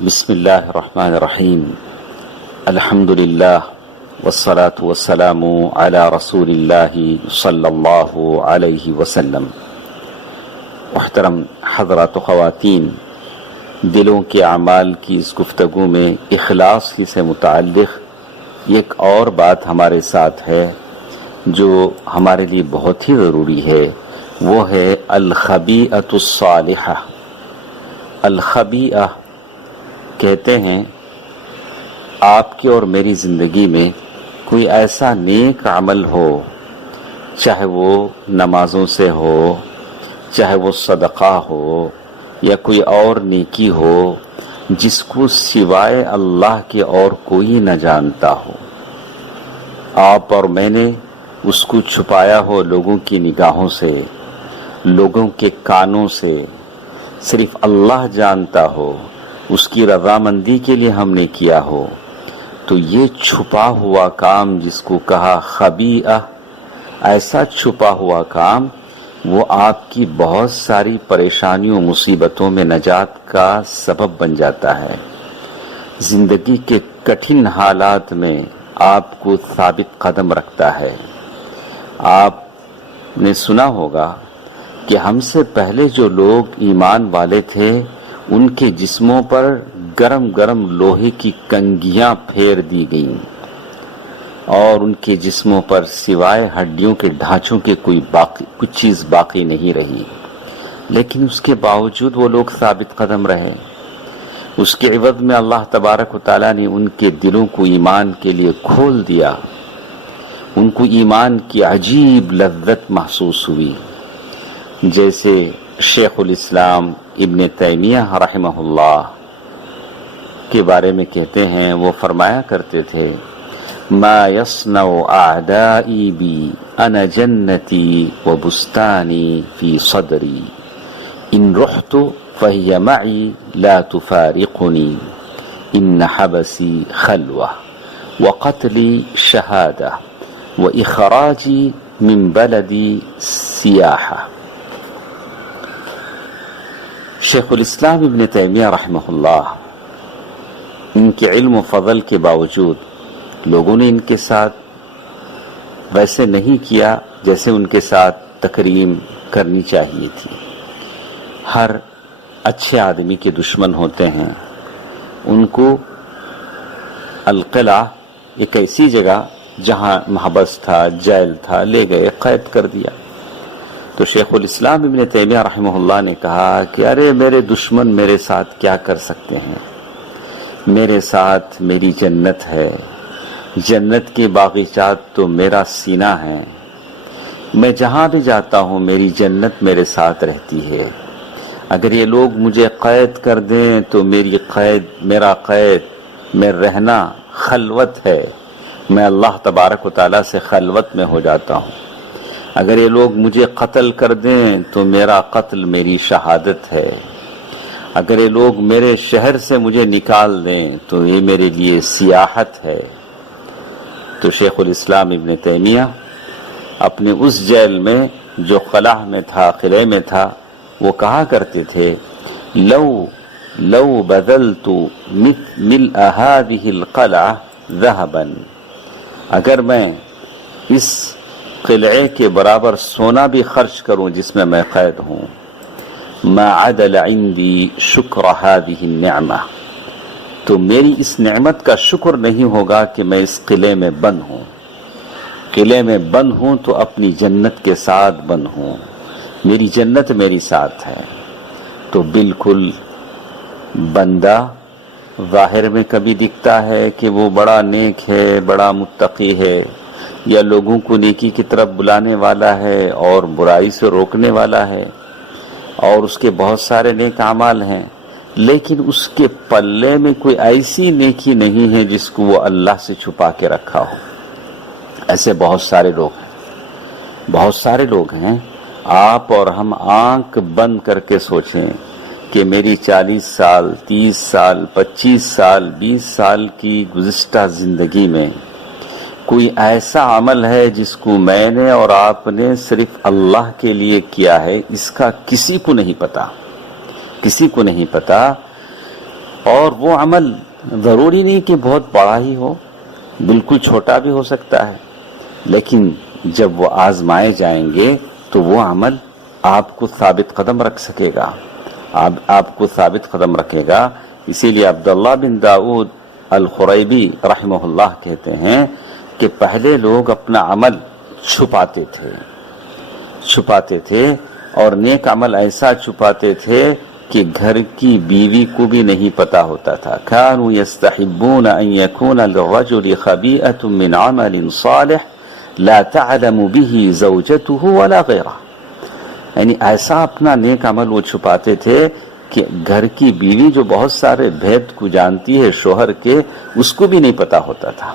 بسم اللہ الرحمن الرحیم الحمد للہ والصلاة والسلام علی رسول اللہ صلی اللہ علیہ وسلم۔ محترم حضرات و خواتین، دلوں کے اعمال کی اس گفتگو میں اخلاص ہی سے متعلق ایک اور بات ہمارے ساتھ ہے جو ہمارے لیے بہت ہی ضروری ہے، وہ ہے الخبیئۃ الصالحہ۔ الخبیئہ کہتے ہیں آپ کی اور میری زندگی میں کوئی ایسا نیک عمل ہو، چاہے وہ نمازوں سے ہو، چاہے وہ صدقہ ہو یا کوئی اور نیکی ہو، جس کو سوائے اللہ کے اور کوئی نہ جانتا ہو، آپ اور میں نے اس کو چھپایا ہو لوگوں کی نگاہوں سے، لوگوں کے کانوں سے، صرف اللہ جانتا ہو، اس کی رضامندی کے لیے ہم نے کیا ہو، تو یہ چھپا ہوا کام جس کو کہا خبیئہ، ایسا چھپا ہوا کام وہ آپ کی بہت ساری پریشانیوں مصیبتوں میں نجات کا سبب بن جاتا ہے، زندگی کے کٹھن حالات میں آپ کو ثابت قدم رکھتا ہے۔ آپ نے سنا ہوگا کہ ہم سے پہلے جو لوگ ایمان والے تھے ان کے جسموں پر گرم گرم لوہے کی کنگھیاں پھیر دی گئیں اور ان کے جسموں پر سوائے ہڈیوں کے ڈھانچوں کے کچھ چیز باقی نہیں رہی، لیکن اس کے باوجود وہ لوگ ثابت قدم رہے۔ اس کے عوض میں اللہ تبارک و تعالیٰ نے ان کے دلوں کو ایمان کے لیے کھول دیا، ان کو ایمان کی عجیب لذت محسوس ہوئی۔ جیسے شیخ الاسلام ابن تیمیہ رحمہ اللہ کے بارے میں کہتے ہیں، وہ فرمایا کرتے تھے، ما يصنع اعدائی بی انا جنتی و بستانی فی صدری ان رحت فہی معی لا تفارقنی ان حبسی خلوہ وقتلی شہادہ واخراجی من بلدی سیاحہ۔ شیخ الاسلام ابن تیمیہ رحمہ اللہ، ان کے علم و فضل کے باوجود لوگوں نے ان کے ساتھ ویسے نہیں کیا جیسے ان کے ساتھ تکریم کرنی چاہیے تھی۔ ہر اچھے آدمی کے دشمن ہوتے ہیں، ان کو القلعہ، ایک ایسی جگہ جہاں محبس تھا، جیل تھا، لے گئے، قید کر دیا۔ تو شیخ الاسلام ابن تیمیہ رحمہ اللہ نے کہا کہ ارے میرے دشمن میرے ساتھ کیا کر سکتے ہیں، میرے ساتھ میری جنت ہے، جنت کے باغیچات تو میرا سینہ ہے، میں جہاں بھی جاتا ہوں میری جنت میرے ساتھ رہتی ہے، اگر یہ لوگ مجھے قید کر دیں تو میرا قید میں رہنا خلوت ہے، میں اللہ تبارک و تعالیٰ سے خلوت میں ہو جاتا ہوں، اگر یہ لوگ مجھے قتل کر دیں تو میرا قتل میری شہادت ہے، اگر یہ لوگ میرے شہر سے مجھے نکال دیں تو یہ میرے لیے سیاحت ہے۔ تو شیخ الاسلام ابن تیمیہ اپنے اس جیل میں جو قلعہ میں تھا، قلعے میں تھا، وہ کہا کرتے تھے، لو بدلت ملء هذه القلعة ذهبا، اگر میں اس قلعے کے برابر سونا بھی خرچ کروں جس میں میں قید ہوں، ما عدل عندی شکر هذه النعمہ، تو میری اس نعمت کا شکر نہیں ہوگا کہ میں اس قلعے میں بند ہوں، قلعے میں بند ہوں تو اپنی جنت کے ساتھ بند ہوں، میری جنت میری ساتھ ہے۔ تو بالکل بندہ ظاہر میں کبھی دکھتا ہے کہ وہ بڑا نیک ہے، بڑا متقی ہے، یا لوگوں کو نیکی کی طرف بلانے والا ہے اور برائی سے روکنے والا ہے، اور اس کے بہت سارے نیک اعمال ہیں، لیکن اس کے پلے میں کوئی ایسی نیکی نہیں ہے جس کو وہ اللہ سے چھپا کے رکھا ہو۔ ایسے بہت سارے لوگ ہیں۔ آپ اور ہم آنکھ بند کر کے سوچیں کہ میری 40 سال، 30 سال، 25 سال، 20 سال کی گزشتہ زندگی میں کوئی ایسا عمل ہے جس کو میں نے اور آپ نے صرف اللہ کے لیے کیا ہے، اس کا کسی کو نہیں پتا، اور وہ عمل ضروری نہیں کہ بہت بڑا ہی ہو، بالکل چھوٹا بھی ہو سکتا ہے، لیکن جب وہ آزمائے جائیں گے تو وہ عمل آپ کو ثابت قدم رکھ سکے گا، آپ کو ثابت قدم رکھے گا۔ اسی لیے عبداللہ بن داؤد الخریبی رحمہ اللہ کہتے ہیں کہ پہلے لوگ اپنا عمل چھپاتے تھے اور نیک عمل ایسا چھپاتے تھے کہ گھر کی بیوی کو بھی نہیں پتا ہوتا تھا۔ كانوا يستحبون ان يكون للرجل خبيئة من عمل صالح لا تعلم به زوجته ولا غيره، یعنی ایسا اپنا نیک عمل وہ چھپاتے تھے کہ گھر کی بیوی جو بہت سارے بھید کو جانتی ہے شوہر کے، اس کو بھی نہیں پتا ہوتا تھا۔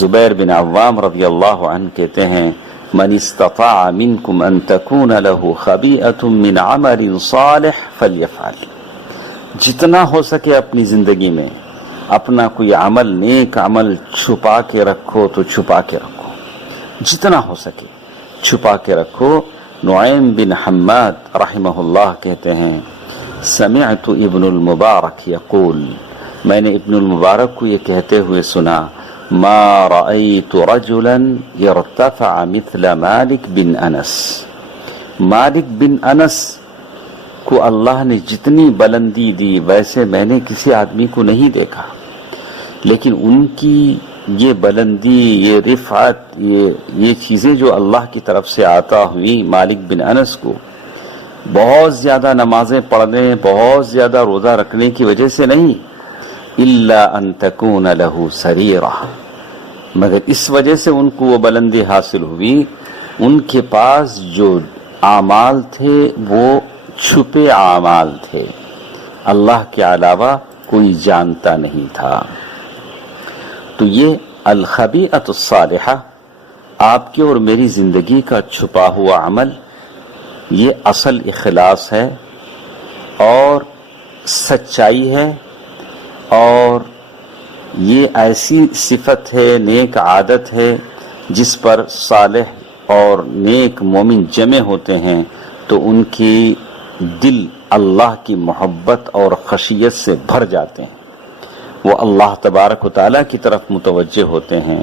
زبیر بن عوام رضی اللہ عنہ کہتے ہیں من استطاع منکم ان تکون له خبیئۃ من عمل صالح فلیفعل، جتنا ہو سکے اپنی زندگی میں اپنا کوئی عمل نیک عمل چھپا کے رکھو تو چھپا کے رکھو، جتنا ہو سکے چھپا کے رکھو۔ نعیم بن حماد رحمہ اللہ کہتے ہیں سمعت ابن المبارک یقول، میں نے ابن المبارک کو یہ کہتے ہوئے سنا ما رأيت رجلا يرتفع مثل مالک بن انس، مالک بن انس کو اللہ نے جتنی بلندی دی ویسے میں نے کسی آدمی کو نہیں دیکھا، لیکن ان کی یہ بلندی، یہ رفعت، یہ چیزیں جو اللہ کی طرف سے عطا ہوئی مالک بن انس کو، بہت زیادہ نمازیں پڑھنے، بہت زیادہ روزہ رکھنے کی وجہ سے نہیں، الا ان تکون له سریرہ، مگر اس وجہ سے ان کو وہ بلندی حاصل ہوئی، ان کے پاس جو اعمال تھے وہ چھپے اعمال تھے، اللہ کے علاوہ کوئی جانتا نہیں تھا۔ تو یہ الخبیئۃ الصالحہ، آپ کی اور میری زندگی کا چھپا ہوا عمل، یہ اصل اخلاص ہے اور سچائی ہے، اور یہ ایسی صفت ہے، نیک عادت ہے جس پر صالح اور نیک مومن جمع ہوتے ہیں تو ان کی دل اللہ کی محبت اور خشیت سے بھر جاتے ہیں، وہ اللہ تبارک و تعالیٰ کی طرف متوجہ ہوتے ہیں،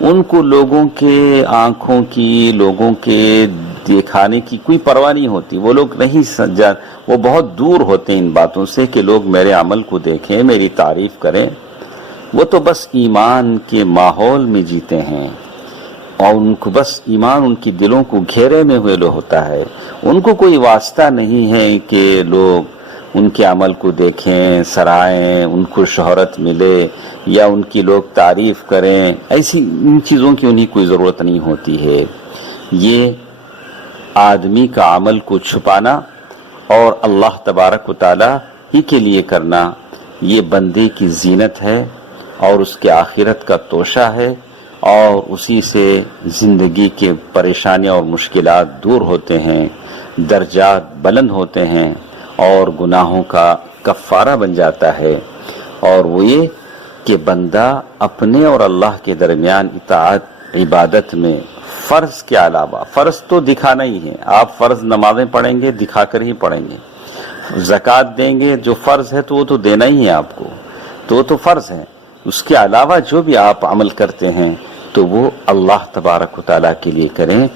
ان کو لوگوں کے آنکھوں کی، لوگوں کے دکھانے کی کوئی پرواہ نہیں ہوتی، وہ لوگ نہیں وہ بہت دور ہوتے ہیں ان باتوں سے کہ لوگ میرے عمل کو دیکھیں، میری تعریف کریں، وہ تو بس ایمان کے ماحول میں جیتے ہیں اور ان کو بس ایمان ان کی دلوں کو گھیرے میں ہوئے ہوتا ہے، ان کو کوئی واسطہ نہیں ہے کہ لوگ ان کے عمل کو دیکھیں، سرائیں، ان کو شہرت ملے یا ان کی لوگ تعریف کریں، ایسی ان چیزوں کی انہیں کوئی ضرورت نہیں ہوتی ہے۔ یہ آدمی کا عمل کو چھپانا اور اللہ تبارک و تعالیٰ ہی کے لیے کرنا، یہ بندے کی زینت ہے اور اس کے آخرت کا توشہ ہے، اور اسی سے زندگی کے پریشانیاں اور مشکلات دور ہوتے ہیں، درجات بلند ہوتے ہیں اور گناہوں کا کفارہ بن جاتا ہے۔ اور وہ یہ کہ بندہ اپنے اور اللہ کے درمیان اطاعت عبادت میں فرض کے علاوہ، فرض تو دکھانا ہی ہے، آپ فرض نمازیں پڑھیں گے دکھا کر ہی پڑھیں گے، زکوٰۃ دیں گے جو فرض ہے تو وہ تو دینا ہی ہے آپ کو، تو وہ تو فرض ہے، اس کے علاوہ جو بھی آپ عمل کرتے ہیں تو وہ اللہ تبارک و تعالیٰ کے لیے کریں،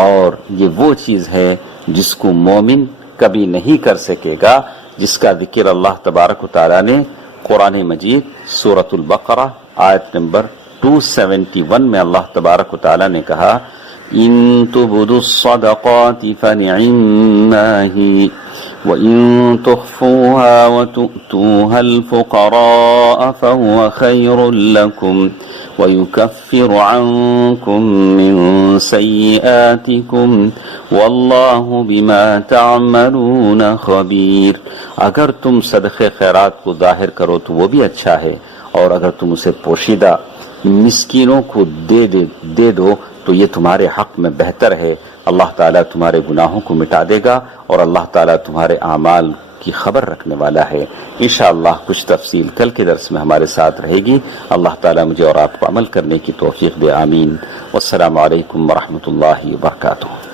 اور یہ وہ چیز ہے جس کو مومن کبھی نہیں کر سکے گا، جس کا ذکر اللہ تبارک و تعالیٰ نے قرآن مجید سورۃ البقرہ آیت نمبر 271 میں اللہ تبارک و تعالیٰ نے کہا ان تبدوا الصدقات فنعما هي وَإِن تُخْفُوهَا وَتُؤْتُوهَا الْفُقَرَاءَ فَهُوَ خَيْرٌ لَكُمْ وَيُكَفِّرُ عَنكُم مِّن سَيِّئَاتِكُمْ وَاللَّهُ بِمَا تَعْمَلُونَ خَبِيرٌ۔ اگر تم صدقے خیرات کو ظاہر کرو تو وہ بھی اچھا ہے، اور اگر تم اسے پوشیدہ مسکینوں کو دے دو تو یہ تمہارے حق میں بہتر ہے، اللہ تعالیٰ تمہارے گناہوں کو مٹا دے گا اور اللہ تعالیٰ تمہارے اعمال کی خبر رکھنے والا ہے۔ انشاءاللہ کچھ تفصیل کل کے درس میں ہمارے ساتھ رہے گی۔ اللہ تعالیٰ مجھے اور آپ کو عمل کرنے کی توفیق دے، آمین۔ والسلام علیکم ورحمۃ اللہ وبرکاتہ۔